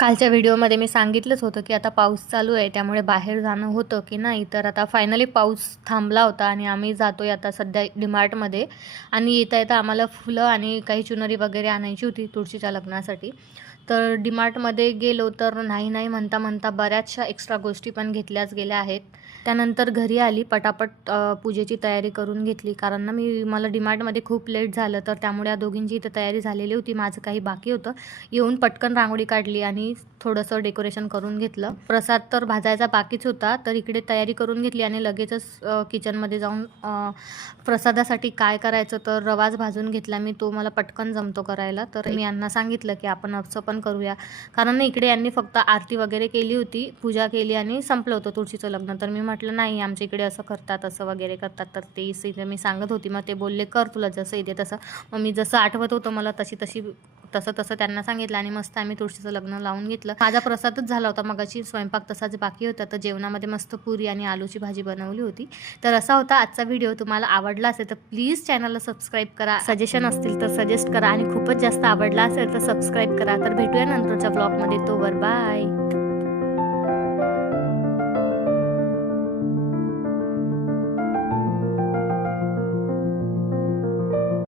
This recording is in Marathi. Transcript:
कालच्या व्हिडिओमध्ये मी सांगितलंच होतं की आता पाऊस चालू आहे त्यामुळे बाहेर जाणं होतं की नाही. तर आता फायनली पाऊस थांबला होता आणि आम्ही जातो आहे आता सध्या डीमार्टमध्ये. आणि येता येता आम्हाला फुलं आणि काही चुनरी वगैरे आणायची होती तुळशीच्या लग्नासाठी. तर डीमार्टमध्ये गेलो तर नाही नाही म्हणता म्हणता बऱ्याचशा एक्स्ट्रा गोष्टी पण घेतल्याच गेल्या आहेत. त्यानंतर घरी आली पटापट पूजेची तयारी करून घेतली. कारण ना मी मला डीमार्टमध्ये खूप लेट झालं तर त्यामुळे या दोघींची इथं तयारी झालेली होती. माझं काही बाकी होतं. येऊन पटकन रांगोळी काढली आणि मी थोडंसं डेकोरेशन करून घेतलं. प्रसाद तर भाजायचा बाकीच होता तर इकडे तयारी करून घेतली आणि लगेचच किचनमध्ये जाऊन प्रसादासाठी काय करायचं तर रवाज भाजून घेतला मी तो मला पटकन जमतो करायला. तर मी यांना सांगितलं की आपण असं पण करूया. कारण इकडे यांनी फक्त आरती वगैरे केली होती पूजा केली आणि संपलं होतं तुळशीचं लग्न. तर मी म्हटलं नाही आमच्या इकडे असं करतात असं वगैरे करतात. तर ते इथे मी सांगत होती. मग ते बोलले कर तुला जसं येते तसं. मग मी जसं आठवत होतं मला तशी तशी तसं तसं त्यांना सांगितलं आणि मस्त आम्ही तुळशीचं लग्न लावून घेतलं. माझा प्रसादच झाला होता मगाशी स्वयंपाक तसाच बाकी होता. तर जेवणामध्ये मस्त पुरी आणि आलूची भाजी बनवली होती. तर असा होता आजचा व्हिडिओ. तुम्हाला आवडला असेल तर प्लीज चॅनलला सबस्क्राईब करा. सजेशन असतील तर सजेस्ट करा. आणि खूपच जास्त आवडला असेल तर सबस्क्राईब करा. तर भेटूया नंतरच्या ब्लॉगमध्ये तोवर बाय.